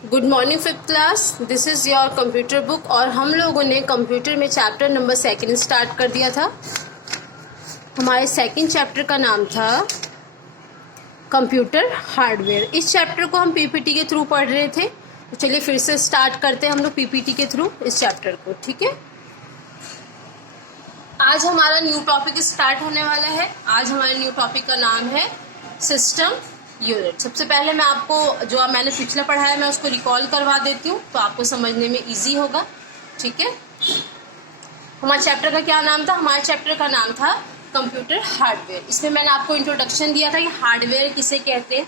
Good morning fifth class, this is your computer book. और हम लोगों ने कंप्यूटर में चैप्टर नंबर 2 स्टार्ट कर दिया था। हमारे सेकंड चैप्टर का नाम था कंप्यूटर हार्डवेयर। इस चैप्टर को हम पीपीटी के थ्रू पढ़ रहे थे, तो चलिए फिर से स्टार्ट करते हैं हम लोग पीपीटी के थ्रू इस चैप्टर को। ठीक है, आज हमारा न्यू टॉपिक स्टार्ट होने वाला है। आज हमारे न्यू टॉपिक का नाम है सिस्टम यूनिट। सबसे पहले मैं आपको जो मैंने पिछला पढ़ाया मैं उसको रिकॉल करवा देती हूँ, तो आपको समझने में इजी होगा। ठीक है, हमारे चैप्टर का क्या नाम था? हमारे चैप्टर का नाम था कंप्यूटर हार्डवेयर। इसमें मैंने आपको इंट्रोडक्शन दिया था कि हार्डवेयर किसे कहते हैं।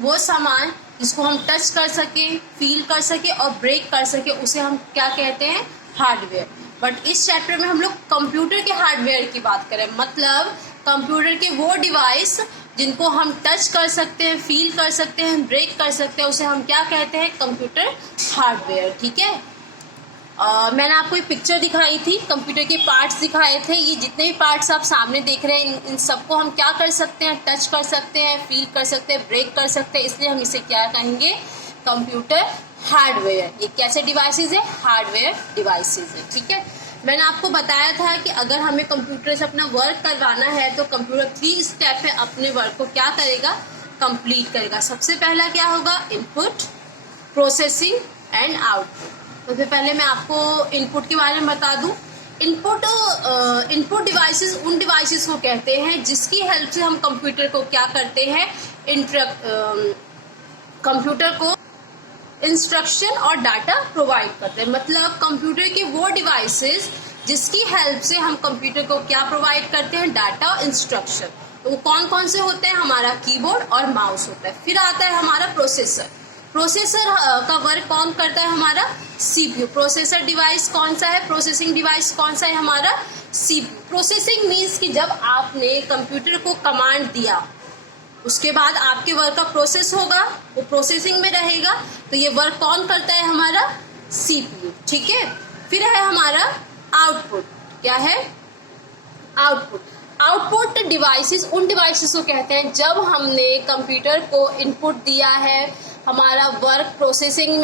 वो सामान जिसको हम टच कर सके, फील कर सके और ब्रेक कर सके, उसे हम क्या कहते हैं? हार्डवेयर। बट इस चैप्टर में हम लोग कंप्यूटर के हार्डवेयर की बात करें, मतलब कंप्यूटर के वो डिवाइस जिनको हम टच कर सकते हैं, फील कर सकते हैं, ब्रेक कर सकते हैं, उसे हम क्या कहते हैं? Computer hardware. ठीक है, मैंने आपको एक पिक्चर दिखाई थी, कंप्यूटर के पार्ट्स दिखाए थे। ये जितने भी पार्ट्स आप सामने देख रहे हैं, इन सबको हम क्या कर सकते हैं? टच कर सकते हैं, फील कर सकते हैं, ब्रेक कर सकते हैं। इसलिए हम इसे क्या कहेंगे? Computer hardware. ये कैसे डिवाइसेज है? हार्डवेयर डिवाइसेज है। ठीक है, मैंने आपको बताया था कि अगर हमें कंप्यूटर से अपना वर्क करवाना है तो कंप्यूटर 3 स्टेप में अपने वर्क को क्या करेगा? कंप्लीट करेगा। सबसे पहला क्या होगा? Input, processing and output. सबसे पहले मैं आपको इनपुट के बारे में बता दूं। इनपुट डिवाइसेस उन डिवाइसेस को कहते हैं जिसकी हेल्प से हम कंप्यूटर को क्या करते हैं? कंप्यूटर को इंस्ट्रक्शन और डाटा प्रोवाइड करते हैं। मतलब कंप्यूटर के वो डिवाइसेस जिसकी हेल्प से हम कंप्यूटर को क्या प्रोवाइड करते हैं? डाटा और इंस्ट्रक्शन। तो वो कौन कौन से होते हैं? हमारा कीबोर्ड और माउस होता है। फिर आता है हमारा प्रोसेसर। प्रोसेसर का वर्क कौन करता है? हमारा सीपीयू। प्रोसेसर डिवाइस कौन सा है? प्रोसेसिंग डिवाइस कौन सा है? हमारा सीपीयू। प्रोसेसिंग मीन्स कि जब आपने कंप्यूटर को कमांड दिया, उसके बाद आपके वर्क का प्रोसेस होगा, वो प्रोसेसिंग में रहेगा, तो ये वर्क कौन करता है? हमारा सीपीयू। ठीक है, फिर है हमारा आउटपुट। क्या है? आउटपुट। आउटपुट डिवाइसेस उन डिवाइसेस को कहते हैं जब हमने कंप्यूटर को इनपुट दिया है, हमारा वर्क प्रोसेसिंग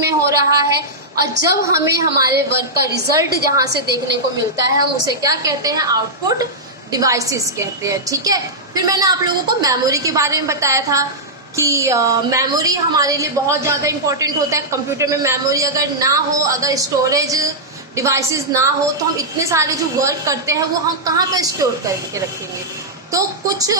में हो रहा है, और जब हमें हमारे वर्क का रिजल्ट जहां से देखने को मिलता है, हम उसे क्या कहते हैं? आउटपुट डिवाइसेस कहते हैं। ठीक है, फिर मैंने आप लोगों को मेमोरी के बारे में बताया था कि मेमोरी हमारे लिए बहुत ज़्यादा इंपॉर्टेंट होता है। कंप्यूटर में मेमोरी अगर ना हो, अगर स्टोरेज डिवाइसेस ना हो, तो हम इतने सारे जो वर्क करते हैं वो हम कहाँ पर स्टोर करके रखेंगे? तो कुछ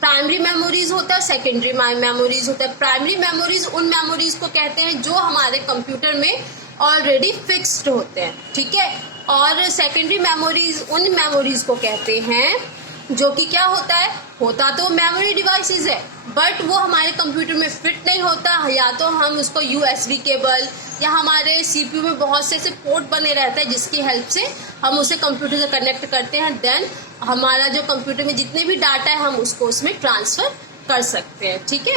प्राइमरी मेमोरीज होता है, सेकेंडरी मेमोरीज होता है। प्राइमरी मेमोरीज उन मेमोरीज को कहते हैं जो हमारे कंप्यूटर में ऑलरेडी फिक्स्ड होते हैं। ठीक है, और सेकेंडरी मेमोरीज उन मेमोरीज को कहते हैं जो कि क्या होता तो मेमोरी डिवाइसेस है, बट वो हमारे कंप्यूटर में फिट नहीं होता, या तो हम उसको यूएसबी केबल या हमारे सीपीयू में बहुत से ऐसे पोर्ट बने रहते हैं जिसकी हेल्प से हम उसे कंप्यूटर से कनेक्ट करते हैं। देन हमारा जो कंप्यूटर में जितने भी डाटा है हम उसको उसमें ट्रांसफर कर सकते हैं। ठीक है,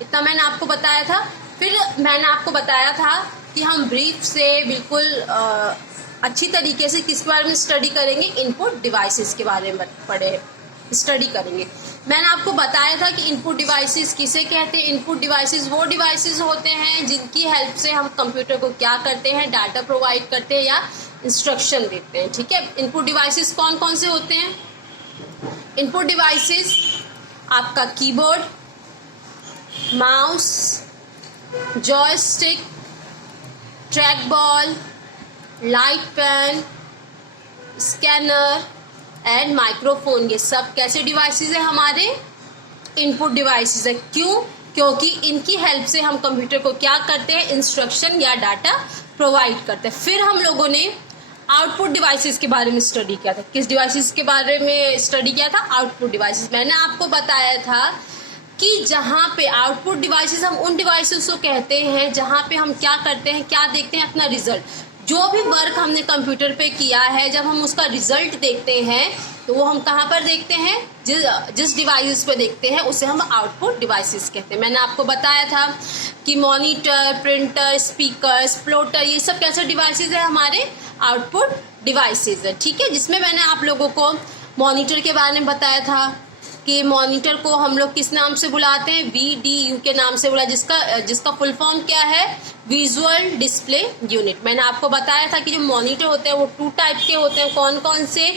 इतना मैंने आपको बताया था। फिर मैंने आपको बताया था कि हम ब्रीफ से बिल्कुल अच्छी तरीके से किस बारे में स्टडी करेंगे? इनपुट डिवाइसेस के बारे में स्टडी करेंगे। मैंने आपको बताया था कि इनपुट डिवाइसेस किसे कहते हैं? इनपुट डिवाइसेस वो डिवाइसेस होते हैं जिनकी हेल्प से हम कंप्यूटर को क्या करते हैं? डाटा प्रोवाइड करते हैं या इंस्ट्रक्शन देते हैं। ठीक है, इनपुट डिवाइसेस कौन कौन से होते हैं? इनपुट डिवाइसेस आपका keyboard, mouse, joystick, track ball, light pen, scanner and microphone. ये सब कैसे डिवाइसेस है? हमारे इनपुट डिवाइसेस है। क्यों? क्योंकि इनकी हेल्प से हम कंप्यूटर को क्या करते हैं? इंस्ट्रक्शन या डाटा प्रोवाइड करते हैं। फिर हम लोगों ने आउटपुट डिवाइसेस के बारे में स्टडी किया था। किस डिवाइसेस के बारे में स्टडी किया था? Output devices. मैंने आपको बताया था कि जहाँ पे आउटपुट डिवाइसेस, हम उन डिवाइसेस को कहते हैं जहाँ पे हम क्या करते हैं? क्या देखते हैं? अपना रिजल्ट। जो भी वर्क हमने कंप्यूटर पे किया है, जब हम उसका रिजल्ट देखते हैं तो वो हम कहाँ पर देखते हैं? जिस डिवाइस पे देखते हैं उसे हम आउटपुट डिवाइसेस कहते हैं। मैंने आपको बताया था कि मॉनिटर, प्रिंटर, स्पीकर्स, प्लॉटर, ये सब कैसे डिवाइसेस है? हमारे आउटपुट डिवाइसेस है। ठीक है, जिसमें मैंने आप लोगों को मॉनिटर के बारे में बताया था, कि मॉनिटर को हम लोग किस नाम से बुलाते हैं, VDU के नाम से बुला, जिसका फुल फॉर्म क्या है, विजुअल डिस्प्ले यूनिट। मैंने आपको बताया था कि जो मॉनिटर होते हैं वो 2 टाइप के होते हैं, कौन कौन से,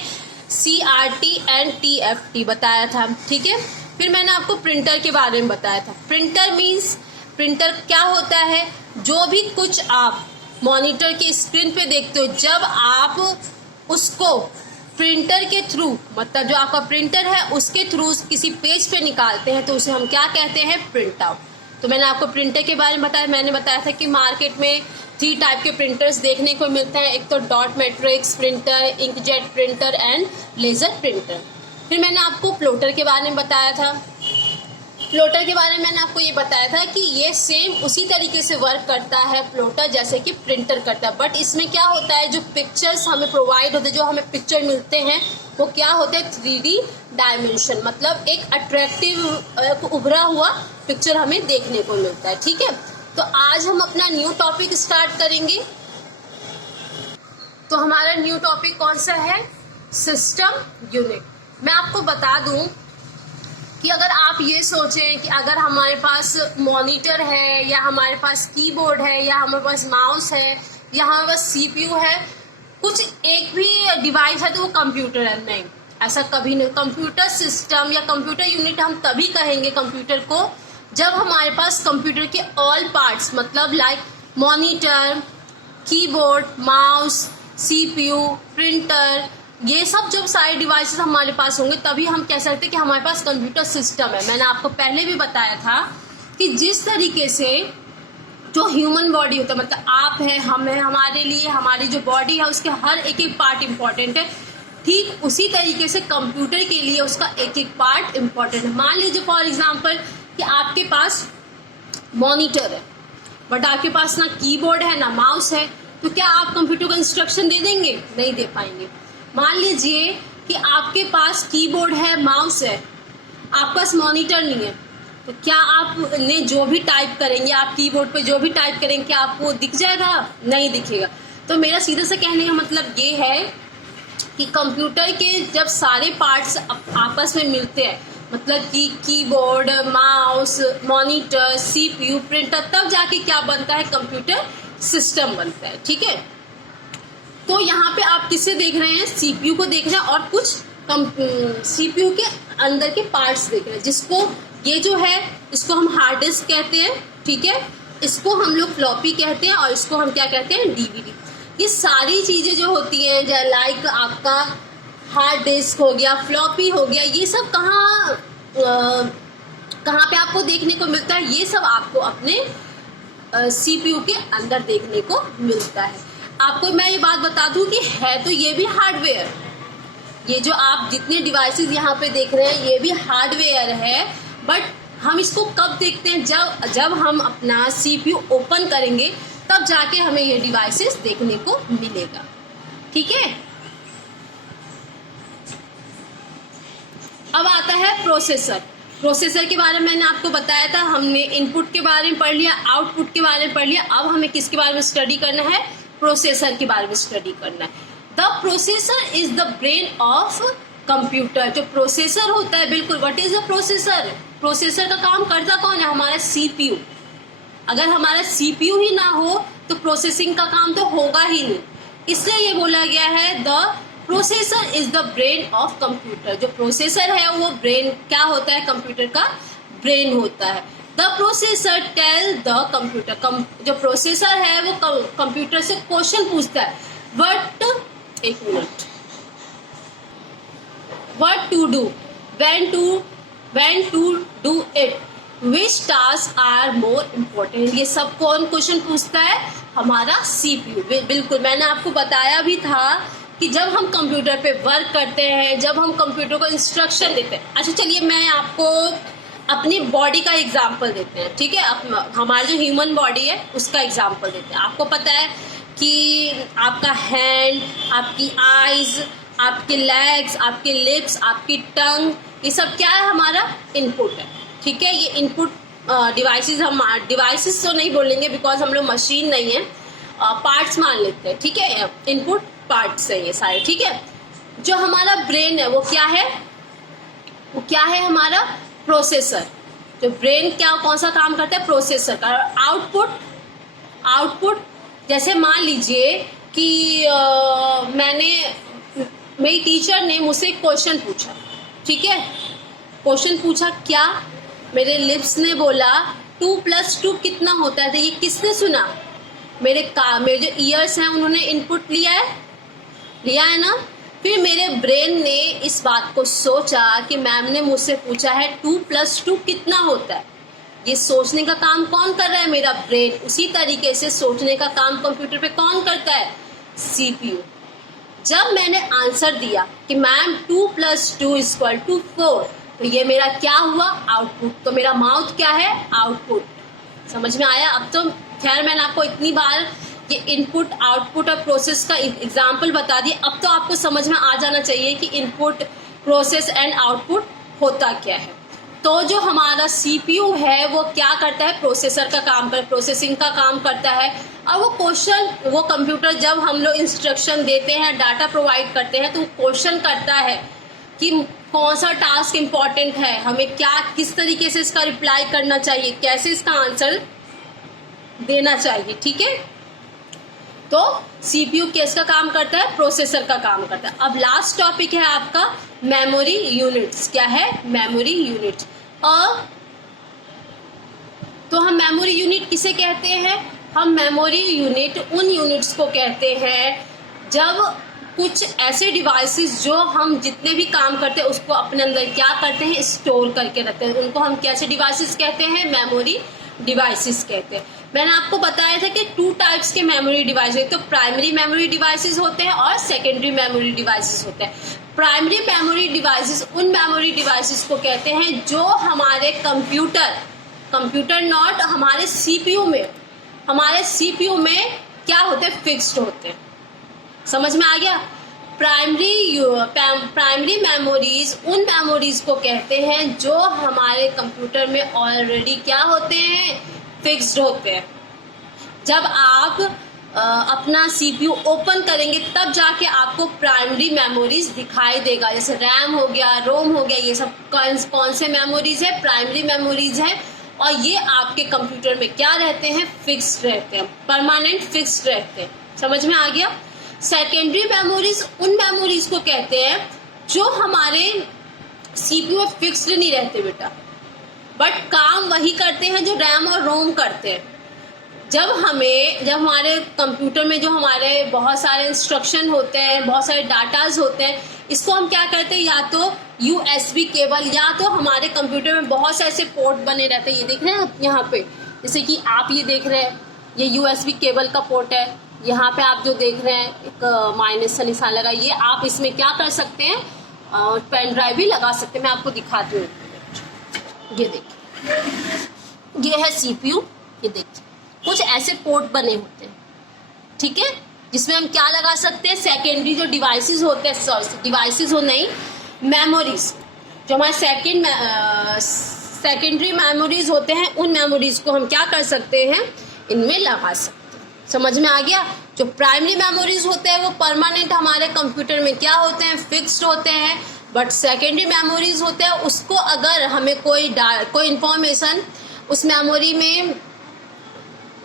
CRT एंड TFT बताया था, ठीक है। फिर मैंने आपको प्रिंटर के बारे में बताया था। प्रिंटर क्या होता है, जो भी कुछ आप मॉनिटर के स्क्रीन पे देखते हो, जब आप उसको प्रिंटर के थ्रू, मतलब जो आपका प्रिंटर है उसके थ्रू किसी पेज पे निकालते हैं तो उसे हम क्या कहते हैं, प्रिंट आउट। तो मैंने आपको प्रिंटर के बारे में बताया। मैंने बताया था कि मार्केट में 3 टाइप के प्रिंटर्स देखने को मिलते हैं, एक तो dot matrix printer, inkjet printer and laser printer. फिर मैंने आपको प्लॉटर के बारे में बताया था। प्लॉटर के बारे में मैंने आपको ये बताया था कि ये सेम उसी तरीके से वर्क करता है प्लॉटर जैसे कि प्रिंटर करता है, बट इसमें क्या होता है, जो पिक्चर्स हमें प्रोवाइड होते हैं, जो हमें पिक्चर मिलते हैं वो क्या होते हैं, 3D डायमेंशन, मतलब एक अट्रैक्टिव उभरा हुआ पिक्चर हमें देखने को मिलता है, ठीक है। तो आज हम अपना न्यू टॉपिक स्टार्ट करेंगे। तो हमारा न्यू टॉपिक कौन सा है, सिस्टम यूनिट। मैं आपको बता दूं कि अगर आप ये सोचें कि अगर हमारे पास मॉनिटर है या हमारे पास कीबोर्ड है या हमारे पास माउस है या हमारे पास CPU है, कुछ एक भी डिवाइस है तो वो कंप्यूटर है, नहीं, ऐसा कभी नहीं। कंप्यूटर सिस्टम या कंप्यूटर यूनिट हम तभी कहेंगे कंप्यूटर को जब हमारे पास कंप्यूटर के ऑल पार्ट्स, मतलब like monitor, keyboard, mouse, CPU, printer, ये सब जब सारे डिवाइसेस हमारे पास होंगे तभी हम कह सकते हैं कि हमारे पास कंप्यूटर सिस्टम है। मैंने आपको पहले भी बताया था कि जिस तरीके से जो ह्यूमन बॉडी होता है, मतलब आप है, हम है, हमारे लिए हमारी जो बॉडी है उसके हर एक एक पार्ट इम्पॉर्टेंट है, ठीक उसी तरीके से कंप्यूटर के लिए उसका एक एक पार्ट इम्पॉर्टेंट है। मान लीजिए फॉर एग्जाम्पल कि आपके पास मॉनिटर है बट आपके पास ना कीबोर्ड है ना माउस है, तो क्या आप कंप्यूटर को इंस्ट्रक्शन दे देंगे, नहीं दे पाएंगे। मान लीजिए कि आपके पास कीबोर्ड है, माउस है, आपके पास मॉनिटर नहीं है, तो क्या आपने जो भी टाइप करेंगे, आप कीबोर्ड पे जो भी टाइप करेंगे, क्या आपको दिख जाएगा, नहीं दिखेगा। तो मेरा सीधे से कहने का मतलब ये है कि कंप्यूटर के जब सारे पार्ट्स आपस में मिलते हैं, मतलब कि keyboard, mouse, monitor, CPU, printer, तब जाके क्या बनता है, कंप्यूटर सिस्टम बनता है, ठीक है। तो यहाँ पे आप किसे देख रहे हैं, CPU को देख रहे हैं और कुछ CPU के अंदर के पार्ट्स देख रहे हैं, जिसको ये जो है इसको हम हार्ड डिस्क कहते हैं, ठीक है, इसको हम लोग फ्लॉपी कहते हैं और इसको हम क्या कहते हैं, DVD। ये सारी चीजें जो होती हैं, लाइक आपका हार्ड डिस्क हो गया, फ्लॉपी हो गया, ये सब कहाँ पे आपको देखने को मिलता है, ये सब आपको अपने CPU के अंदर देखने को मिलता है। आपको मैं ये बात बता दूं कि है तो ये भी हार्डवेयर, ये जो आप जितने डिवाइसेस यहाँ पे देख रहे हैं ये भी हार्डवेयर है, बट हम इसको कब देखते हैं, जब हम अपना CPU ओपन करेंगे तब जाके हमें ये डिवाइसेस देखने को मिलेगा, ठीक है। अब आता है प्रोसेसर। प्रोसेसर के बारे में मैंने आपको बताया था, हमने इनपुट के बारे में पढ़ लिया, आउटपुट के बारे में पढ़ लिया। अब हमें किसके बारे में स्टडी करना है, प्रोसेसर के बारे में स्टडी करना है। The processor is the brain of computer. जो प्रोसेसर होता है, बिल्कुल, what is the processor, processor का काम करता कौन है, हमारा CPU। अगर हमारा CPU ही ना हो तो प्रोसेसिंग का काम तो होगा ही नहीं, इसलिए ये बोला गया है the processor is the brain of computer. जो प्रोसेसर है वो ब्रेन क्या होता है, कंप्यूटर का ब्रेन होता है। The processor tell the computer, जो प्रोसेसर है वो कंप्यूटर से क्वेश्चन पूछता है, what to do, when to do it, which task are more important. ये सब कौन क्वेश्चन पूछता है, हमारा CPU। बिल्कुल, मैंने आपको बताया भी था कि जब हम कंप्यूटर पे वर्क करते हैं, जब हम कंप्यूटर को इंस्ट्रक्शन देते हैं। अच्छा चलिए मैं आपको अपनी बॉडी का एग्जाम्पल देते हैं, ठीक है। हमारी जो ह्यूमन बॉडी है उसका एग्जाम्पल देते हैं। आपको पता है कि आपका हैंड, आपकी आईज, आपके लेग्स, आपके लिप्स, आपकी टंग, ये सब क्या है, हमारा इनपुट है, ठीक है। ये इनपुट डिवाइसेस, हम डिवाइसेस तो नहीं बोलेंगे बिकॉज हम लोग मशीन नहीं है, पार्ट्स मान लेते हैं, ठीक है। इनपुट पार्ट्स है ये सारे, ठीक है। जो हमारा ब्रेन है वो क्या है, वो क्या है हमारा प्रोसेसर। जो ब्रेन क्या कौन सा काम करता है, प्रोसेसर का। आउटपुट जैसे मान लीजिए कि मेरी टीचर ने मुझसे एक क्वेश्चन पूछा, ठीक है। क्वेश्चन पूछा क्या, मेरे लिप्स ने बोला 2 + 2 कितना होता है। तो ये किसने सुना, मेरे जो ईयर्स हैं उन्होंने इनपुट लिया है ना। फिर मेरे ब्रेन ने इस बात को सोचा कि मैम ने मुझसे पूछा है 2 + 2 कितना होता है। ये सोचने का काम कौन कर रहा है, मेरा ब्रेन। उसी तरीके से सोचने का काम कंप्यूटर पे कौन करता है, CPU। जब मैंने आंसर दिया कि मैम 2 + 2 = 4, तो ये मेरा क्या हुआ, आउटपुट। तो मेरा माउथ क्या है, आउटपुट। समझ में आया। अब तो खैर मैंने आपको इतनी बार ये इनपुट आउटपुट और प्रोसेस का एग्जाम्पल बता दिया, अब तो आपको समझ में आ जाना चाहिए कि इनपुट प्रोसेस एंड आउटपुट होता क्या है। तो जो हमारा CPU है वो क्या करता है, प्रोसेसर का काम कर, प्रोसेसिंग का काम करता है। और वो कंप्यूटर जब हम लोग इंस्ट्रक्शन देते हैं, डाटा प्रोवाइड करते हैं, तो वो क्वेश्चन करता है कि कौन सा टास्क इम्पोर्टेंट है, हमें क्या किस तरीके से इसका रिप्लाई करना चाहिए, कैसे इसका आंसर देना चाहिए, ठीक है। तो CPU किसका काम करता है, प्रोसेसर का काम करता है। अब लास्ट टॉपिक है आपका मेमोरी यूनिट्स। क्या है, मेमोरी यूनिट्स। और तो हम मेमोरी यूनिट किसे कहते हैं, हम मेमोरी यूनिट उन यूनिट्स को कहते हैं जब कुछ ऐसे डिवाइसेस जो हम जितने भी काम करते हैं उसको अपने अंदर क्या करते हैं, स्टोर करके रखते हैं, उनको हम कैसे डिवाइसेस कहते हैं, मेमोरी डिवाइसेस कहते हैं। मैंने आपको बताया था कि 2 टाइप्स के मेमोरी डिवाइसेस, तो प्राइमरी मेमोरी डिवाइसेस होते हैं और सेकेंडरी मेमोरी डिवाइसेस होते हैं। प्राइमरी मेमोरी डिवाइसेस उन मेमोरी डिवाइसेस को कहते हैं जो हमारे कंप्यूटर नॉट हमारे CPU में क्या होते हैं, फिक्स्ड होते हैं। समझ में आ गया। प्राइमरी मेमोरीज उन मेमोरीज को कहते हैं जो हमारे कंप्यूटर में ऑलरेडी क्या होते हैं, फिक्स्ड होते हैं। जब आप अपना CPU ओपन करेंगे तब जाके आपको प्राइमरी मेमोरीज दिखाई देगा, जैसे रैम हो गया, रोम हो गया, ये सब कौन से मेमोरीज है, प्राइमरी मेमोरीज है। और ये आपके कंप्यूटर में क्या रहते हैं, फिक्स्ड रहते हैं, परमानेंट फिक्स्ड रहते हैं। समझ में आ गया। सेकेंडरी मेमोरीज उन मेमोरीज को कहते हैं जो हमारे CPU में फिक्स्ड नहीं रहते बेटा, बट काम वही करते हैं जो रैम और रोम करते हैं। जब हमारे कंप्यूटर में जो हमारे बहुत सारे इंस्ट्रक्शन होते हैं, बहुत सारे डाटाज होते हैं, इसको हम क्या करते हैं, या तो USB केबल, या तो हमारे कंप्यूटर में बहुत से ऐसे पोर्ट बने रहते हैं। ये देख रहे हैं यहाँ पे, जैसे कि आप ये देख रहे हैं, ये USB केबल का पोर्ट है। यहाँ पे आप जो देख रहे हैं एक माइनस का निशान लगा, ये आप इसमें क्या कर सकते हैं, पेन ड्राइव भी लगा सकते हैं। मैं आपको दिखाती हूँ। ये देखिए, ये है CPU। ये देखिए कुछ ऐसे पोर्ट बने होते हैं, ठीक है, जिसमें हम क्या लगा सकते हैं, सेकेंडरी जो डिवाइसेस होते हैं, डिवाइसेस हो नहीं, मेमोरीज, जो हमारे सेकेंडरी मेमोरीज होते हैं, उन मेमोरीज को हम क्या कर सकते हैं, इनमें लगा सकते हैं। समझ में आ गया। जो प्राइमरी मेमोरीज होते हैं वो परमानेंट हमारे कंप्यूटर में क्या होते हैं, फिक्स्ड होते हैं। बट सेकेंडरी मेमोरीज होते हैं, उसको अगर हमें कोई इंफॉर्मेशन उस मेमोरी में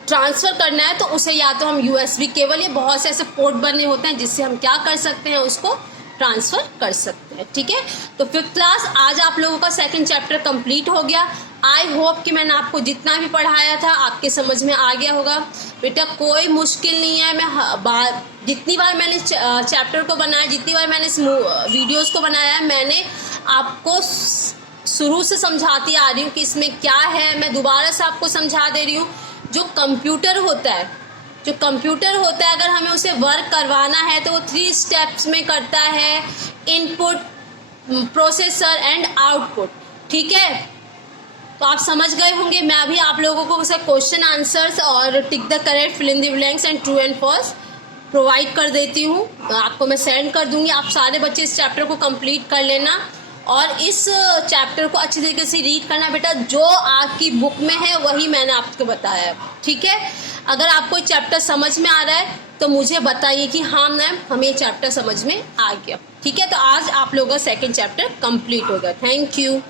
ट्रांसफर करना है तो उसे या तो हम USB केबल या बहुत से ऐसे पोर्ट बने होते हैं जिससे हम क्या कर सकते हैं, उसको ट्रांसफर कर सकते हैं, ठीक है। तो 5th क्लास आज आप लोगों का 2nd चैप्टर कंप्लीट हो गया। आई होप कि मैंने आपको जितना भी पढ़ाया था आपके समझ में आ गया होगा। बेटा कोई मुश्किल नहीं है। मैं जितनी बार मैंने चैप्टर को बनाया, जितनी बार मैंने इस वीडियोस को बनाया है, मैंने आपको शुरू से समझाती आ रही हूँ कि इसमें क्या है। मैं दोबारा से आपको समझा दे रही हूँ। जो कंप्यूटर होता है अगर हमें उसे वर्क करवाना है तो वो 3 स्टेप्स में करता है, इनपुट, प्रोसेसर एंड आउटपुट, ठीक है। तो आप समझ गए होंगे। मैं अभी आप लोगों को उसे क्वेश्चन आंसर्स और tick the correct, fill in the blanks and true and false provide कर देती हूँ। आपको मैं सेंड कर दूंगी। आप सारे बच्चे इस चैप्टर को कंप्लीट कर लेना और इस चैप्टर को अच्छी तरीके से रीड करना बेटा, जो आपकी बुक में है वही मैंने आपको बताया है, ठीक है। अगर आपको चैप्टर समझ में आ रहा है तो मुझे बताइए कि हाँ मैम हमें चैप्टर समझ में आ गया, ठीक है। तो आज आप लोगों का सेकंड चैप्टर कंप्लीट हो गया। Thank you.